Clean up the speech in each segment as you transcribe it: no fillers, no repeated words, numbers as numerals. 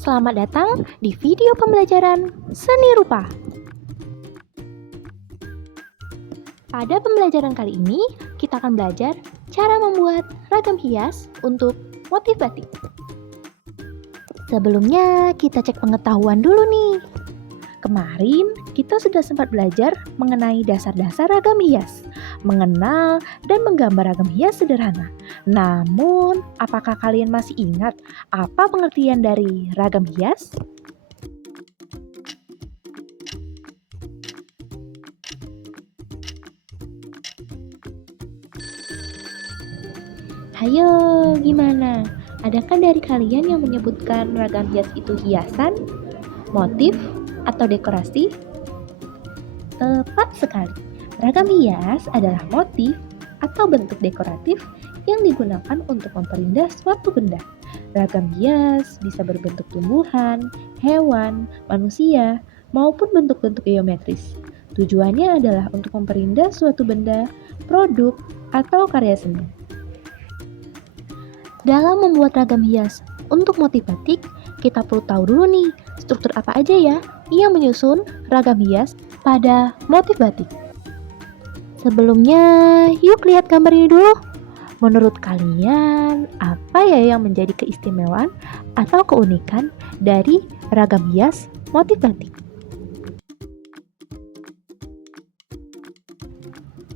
Selamat datang di video pembelajaran seni rupa. Pada pembelajaran kali ini, kita akan belajar cara membuat ragam hias untuk motif batik. Sebelumnya, kita cek pengetahuan dulu nih. Kemarin, kita sudah sempat belajar mengenai dasar-dasar ragam hias, mengenal dan menggambar ragam hias sederhana. Namun, apakah kalian masih ingat apa pengertian dari ragam hias? Hayo, gimana? Adakah dari kalian yang menyebutkan ragam hias itu hiasan, motif, atau dekorasi? Tepat sekali. Ragam hias adalah motif atau bentuk dekoratif yang digunakan untuk memperindah suatu benda. Ragam hias bisa berbentuk tumbuhan, hewan, manusia, maupun bentuk-bentuk geometris. Tujuannya adalah untuk memperindah suatu benda, produk, atau karya seni. Dalam membuat ragam hias untuk motif batik, kita perlu tahu dulu nih, struktur apa aja ya yang menyusun ragam hias pada motif batik. Sebelumnya, yuk lihat gambar ini dulu. Menurut kalian, apa ya yang menjadi keistimewaan atau keunikan dari ragam hias motif batik?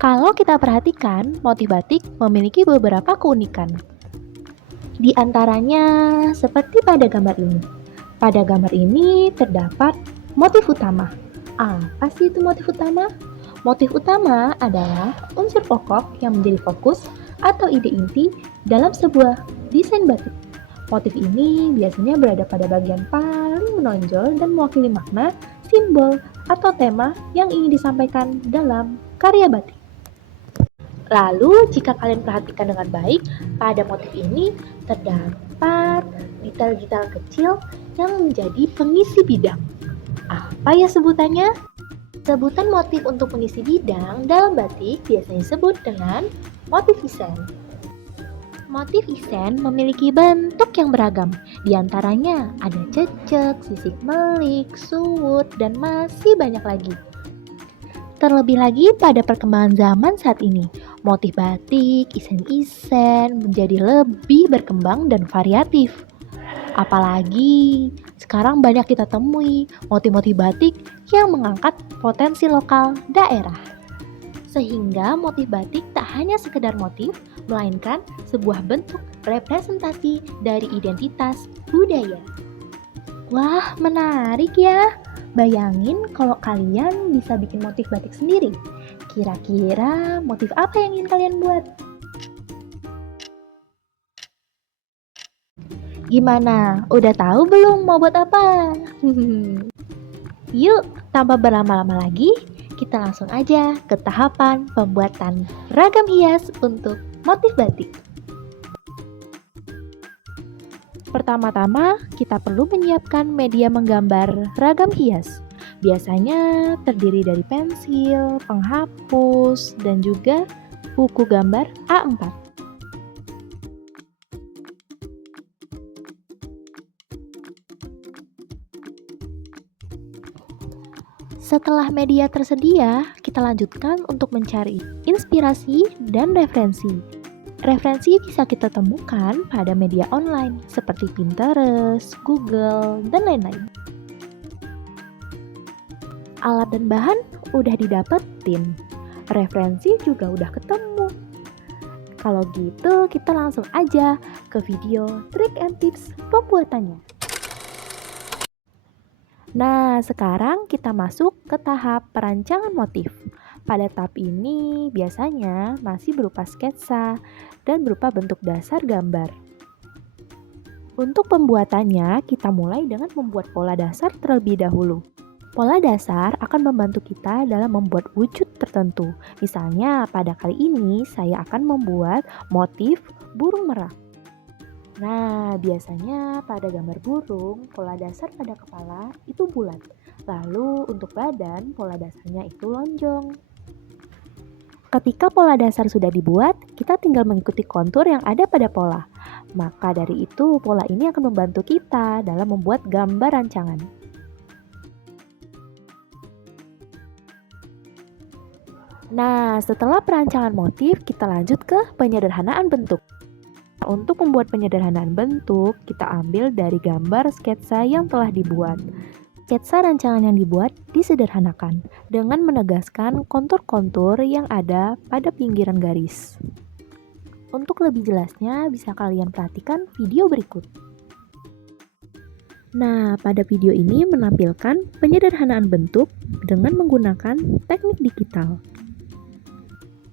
Kalau kita perhatikan, motif batik memiliki beberapa keunikan. Di antaranya seperti pada gambar ini. Pada gambar ini terdapat motif utama. Apa sih itu motif utama? Motif utama adalah unsur pokok yang menjadi fokus atau ide inti dalam sebuah desain batik. Motif ini biasanya berada pada bagian paling menonjol dan mewakili makna, simbol, atau tema yang ingin disampaikan dalam karya batik. Lalu, jika kalian perhatikan dengan baik, pada motif ini terdapat detail-detail kecil yang menjadi pengisi bidang. Apa ya sebutannya? Sebutan motif untuk pengisi bidang dalam batik biasanya disebut dengan motif isen. Motif isen memiliki bentuk yang beragam. Di antaranya ada cecek, sisik melik, suwut, dan masih banyak lagi. Terlebih lagi pada perkembangan zaman saat ini, motif batik, isen-isen menjadi lebih berkembang dan variatif. Apalagi sekarang banyak kita temui motif-motif batik yang mengangkat potensi lokal daerah. Sehingga motif batik tak hanya sekedar motif, melainkan sebuah bentuk representasi dari identitas budaya. Wah, menarik ya. Bayangin kalau kalian bisa bikin motif batik sendiri. Kira-kira motif apa yang ingin kalian buat? Gimana? Udah tahu belum mau buat apa? Yuk, tanpa berlama-lama lagi, kita langsung aja ke tahapan pembuatan ragam hias untuk motif batik. Pertama-tama, kita perlu menyiapkan media menggambar ragam hias. Biasanya terdiri dari pensil, penghapus, dan juga buku gambar A4. Setelah media tersedia, kita lanjutkan untuk mencari inspirasi dan referensi. Referensi bisa kita temukan pada media online seperti Pinterest, Google, dan lain-lain. Alat dan bahan udah didapetin, referensi juga udah ketemu. Kalau gitu, kita langsung aja ke video trik and tips pembuatannya. Nah, sekarang kita masuk ke tahap perancangan motif. Pada tahap ini biasanya masih berupa sketsa dan berupa bentuk dasar gambar. Untuk pembuatannya, kita mulai dengan membuat pola dasar terlebih dahulu. Pola dasar akan membantu kita dalam membuat wujud tertentu. Misalnya, pada kali ini saya akan membuat motif burung merak. Nah, biasanya pada gambar burung, pola dasar pada kepala itu bulat. Lalu untuk badan, pola dasarnya itu lonjong. Ketika pola dasar sudah dibuat, kita tinggal mengikuti kontur yang ada pada pola. Maka dari itu, pola ini akan membantu kita dalam membuat gambar rancangan. Nah, setelah perancangan motif, kita lanjut ke penyederhanaan bentuk. Untuk membuat penyederhanaan bentuk, kita ambil dari gambar sketsa yang telah dibuat. Sketsa rancangan yang dibuat disederhanakan dengan menegaskan kontur-kontur yang ada pada pinggiran garis. Untuk lebih jelasnya, bisa kalian perhatikan video berikut. Nah, pada video ini menampilkan penyederhanaan bentuk dengan menggunakan teknik digital.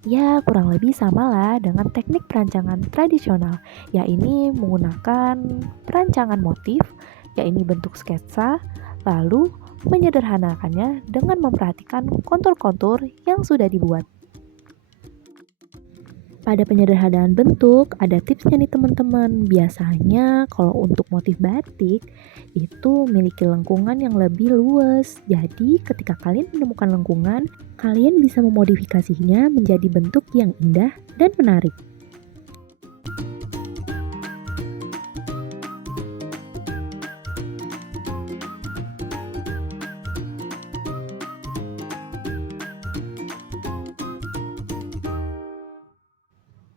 Ya, kurang lebih samalah dengan teknik perancangan tradisional, yaitu menggunakan perancangan motif, yaitu bentuk sketsa, lalu menyederhanakannya dengan memperhatikan kontur-kontur yang sudah dibuat. Pada penyederhanaan bentuk, ada tipsnya nih teman-teman. Biasanya kalau untuk motif batik, itu memiliki lengkungan yang lebih luas. Jadi ketika kalian menemukan lengkungan, kalian bisa memodifikasinya menjadi bentuk yang indah dan menarik.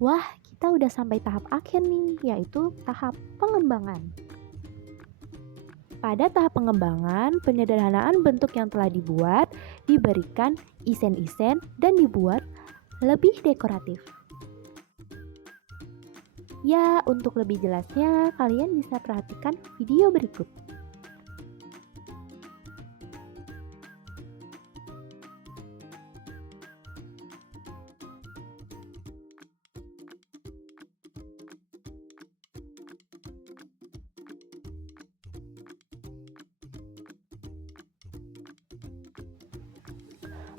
Wah, kita udah sampai tahap akhir nih, yaitu tahap pengembangan. Pada tahap pengembangan, penyederhanaan bentuk yang telah dibuat diberikan isen-isen dan dibuat lebih dekoratif. Ya, untuk lebih jelasnya, kalian bisa perhatikan video berikut.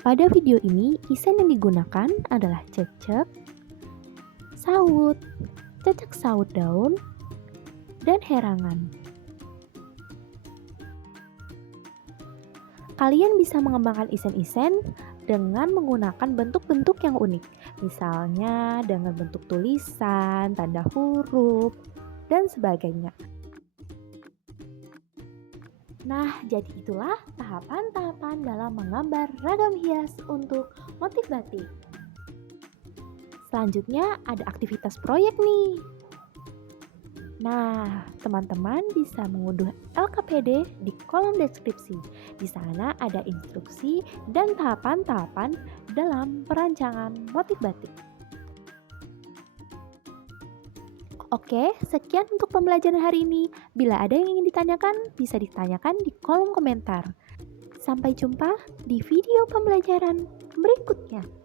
Pada video ini, isen yang digunakan adalah cecek, saut, cecek saut daun, dan herangan. Kalian bisa mengembangkan isen-isen dengan menggunakan bentuk-bentuk yang unik, misalnya dengan bentuk tulisan, tanda huruf, dan sebagainya. Nah, jadi itulah tahapan-tahapan dalam menggambar ragam hias untuk motif batik. Selanjutnya ada aktivitas proyek nih. Nah, teman-teman bisa mengunduh LKPD di kolom deskripsi. Di sana ada instruksi dan tahapan-tahapan dalam perancangan motif batik. Oke, sekian untuk pembelajaran hari ini. Bila ada yang ingin ditanyakan, bisa ditanyakan di kolom komentar. Sampai jumpa di video pembelajaran berikutnya.